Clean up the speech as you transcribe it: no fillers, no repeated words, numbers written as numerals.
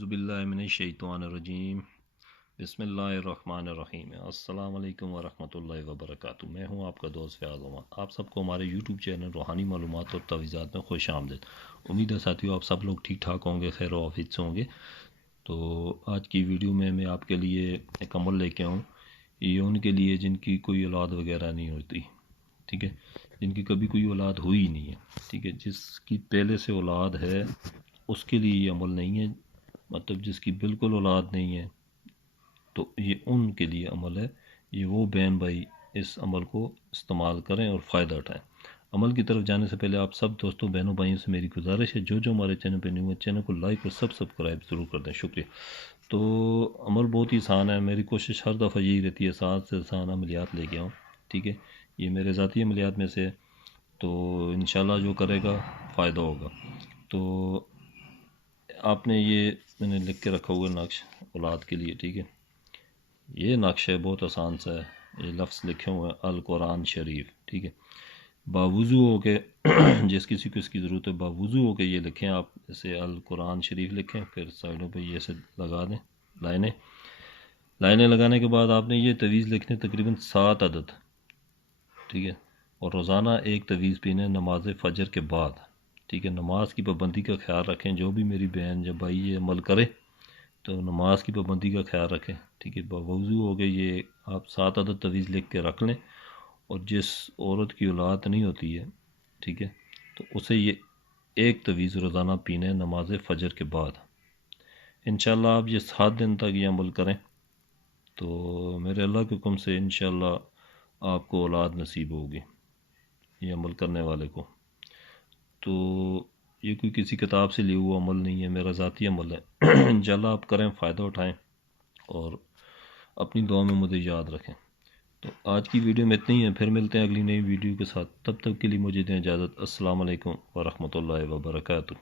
اعوذ باللہ من الشیطان الرجیم بسم اللہ الرحمن الرحیم السلام علیکم ورحمۃ اللہ وبرکاتہ۔ میں ہوں آپ کا دوست فیاض عمر۔ آپ سب کو ہمارے یوٹیوب چینل روحانی معلومات اور تعویذات میں خوش آمدید۔ امید ہے ساتھیو آپ سب لوگ ٹھیک ٹھاک ہوں گے، خیر و عافیت سے ہوں گے۔ تو آج کی ویڈیو میں آپ کے لیے ایک عمل لے کے آؤں، یہ ان کے لیے جن کی کوئی اولاد وغیرہ نہیں ہوتی، ٹھیک ہے، جن کی کبھی کوئی اولاد ہوئی نہیں ہے، ٹھیک ہے، جس کی پہلے سے اولاد ہے اس کے لیے یہ عمل نہیں ہے، مطلب جس کی بالکل اولاد نہیں ہے تو یہ ان کے لیے عمل ہے۔ یہ وہ بہن بھائی اس عمل کو استعمال کریں اور فائدہ اٹھائیں۔ عمل کی طرف جانے سے پہلے آپ سب دوستوں بہنوں بھائیوں سے میری گزارش ہے، جو ہمارے چینل پہ نیو ہے چینل کو لائک اور سبسکرائب ضرور کر دیں، شکریہ۔ تو عمل بہت ہی آسان ہے، میری کوشش ہر دفعہ یہی رہتی ہے آسان سے آسان عملیات لے کے آؤں، ٹھیک ہے، یہ میرے ذاتی عملیات میں سے ہے، تو انشاءاللہ جو کرے گا فائدہ ہوگا۔ تو آپ نے یہ میں نے لکھ کے رکھا ہوا نقش اولاد کے لیے، ٹھیک ہے، یہ نقش ہے بہت آسان سا ہے، یہ لفظ لکھے ہوئے ہیں القرآن شریف، ٹھیک ہے، باوضو ہو کے جس کسی کو اس کی ضرورت ہے باوضو ہو کے یہ لکھیں، آپ اسے القرآن شریف لکھیں، پھر سائڈوں پہ یہ سے لگا دیں لائنیں لگانے کے بعد آپ نے یہ تعویذ لکھنے تقریباً 7 عدد، ٹھیک ہے، اور روزانہ ایک تعویذ پینے نماز فجر کے بعد، ٹھیک ہے۔ نماز کی پابندی کا خیال رکھیں، جو بھی میری بہن یا بھائی یہ عمل کرے تو نماز کی پابندی کا خیال رکھیں، ٹھیک ہے۔ باوضو ہو گئے یہ آپ 7 عدد تعویذ لکھ کے رکھ لیں، اور جس عورت کی اولاد نہیں ہوتی ہے، ٹھیک ہے، تو اسے یہ ایک تعویذ روزانہ پینے نماز فجر کے بعد۔ انشاءاللہ آپ یہ 7 دن تک یہ عمل کریں تو میرے اللہ کے حکم سے انشاءاللہ آپ کو اولاد نصیب ہوگی، یہ عمل کرنے والے کو۔ تو یہ کوئی کسی کتاب سے لیا ہوا عمل نہیں ہے، میرا ذاتی عمل ہے۔ انشاءاللہ آپ کریں، فائدہ اٹھائیں اور اپنی دعا میں مجھے یاد رکھیں۔ تو آج کی ویڈیو میں اتنا ہی ہے، پھر ملتے ہیں اگلی نئی ویڈیو کے ساتھ، تب تک کے لیے مجھے دیں اجازت۔ السلام علیکم ورحمۃ اللہ وبرکاتہ۔